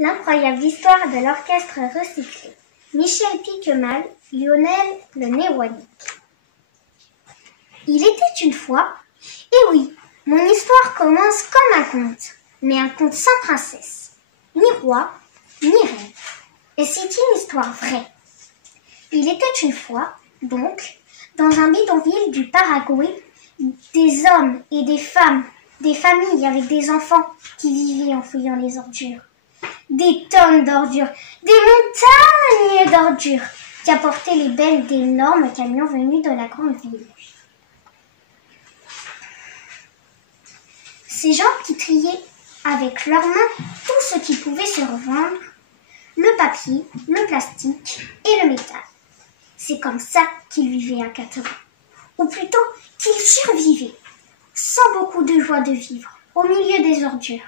L'incroyable histoire de l'orchestre recyclé. Michel Piquemal, Lionel le Néouanique. Il était une fois, et oui, mon histoire commence comme un conte, mais un conte sans princesse, ni roi, ni reine. Et c'est une histoire vraie. Il était une fois, donc, dans un bidonville du Paraguay, des hommes et des femmes, des familles avec des enfants qui vivaient en fouillant les ordures. Des tonnes d'ordures, des montagnes d'ordures qui apportaient les belles d'énormes camions venus de la grande ville. Ces gens qui triaient avec leurs mains tout ce qui pouvait se revendre, le papier, le plastique et le métal. C'est comme ça qu'ils vivaient à Catteron, ou plutôt qu'ils survivaient, sans beaucoup de joie de vivre, au milieu des ordures,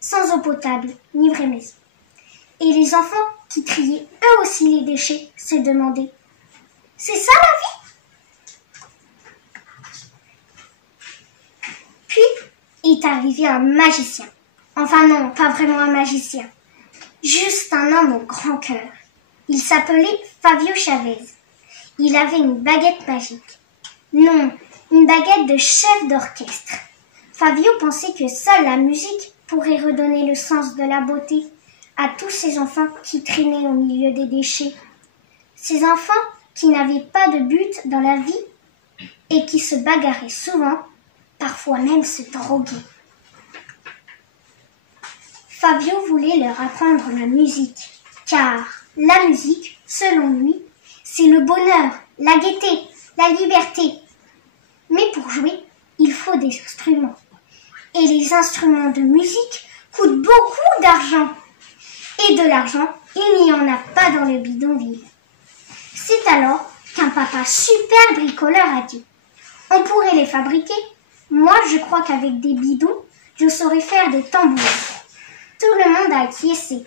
sans eau potable ni vraie maison. Et les enfants qui triaient eux aussi les déchets se demandaient « C'est ça la vie ?» Puis est arrivé un magicien. Enfin non, pas vraiment un magicien, juste un homme au grand cœur. Il s'appelait Fabio Chavez. Il avait une baguette magique. Non, une baguette de chef d'orchestre. Fabio pensait que seule la musique pourrait redonner le sens de la beauté à tous ces enfants qui traînaient au milieu des déchets. Ces enfants qui n'avaient pas de but dans la vie et qui se bagarraient souvent, parfois même se droguaient. Fabio voulait leur apprendre la musique, car la musique, selon lui, c'est le bonheur, la gaieté, la liberté. Mais pour jouer, il faut des instruments. Et les instruments de musique coûtent beaucoup d'argent. Et de l'argent, il n'y en a pas dans le bidonville. C'est alors qu'un papa super bricoleur a dit « On pourrait les fabriquer. Moi, je crois qu'avec des bidons, je saurais faire des tambours. » Tout le monde a acquiescé.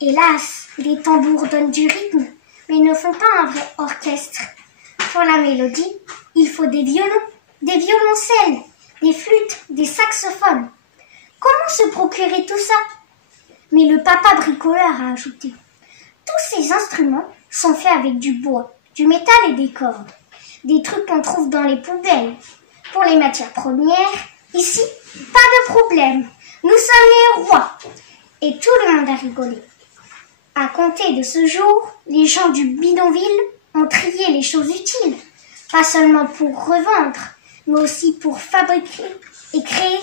Hélas, les tambours donnent du rythme, mais ne font pas un vrai orchestre. Pour la mélodie, il faut des violons, des violoncelles, des flûtes, des saxophones. Comment se procurer tout ça? Mais le papa bricoleur a ajouté « Tous ces instruments sont faits avec du bois, du métal et des cordes. Des trucs qu'on trouve dans les poubelles. Pour les matières premières, ici, pas de problème. Nous sommes les rois. » Et tout le monde a rigolé. À compter de ce jour, les gens du bidonville ont trié les choses utiles. Pas seulement pour revendre, mais aussi pour fabriquer et créer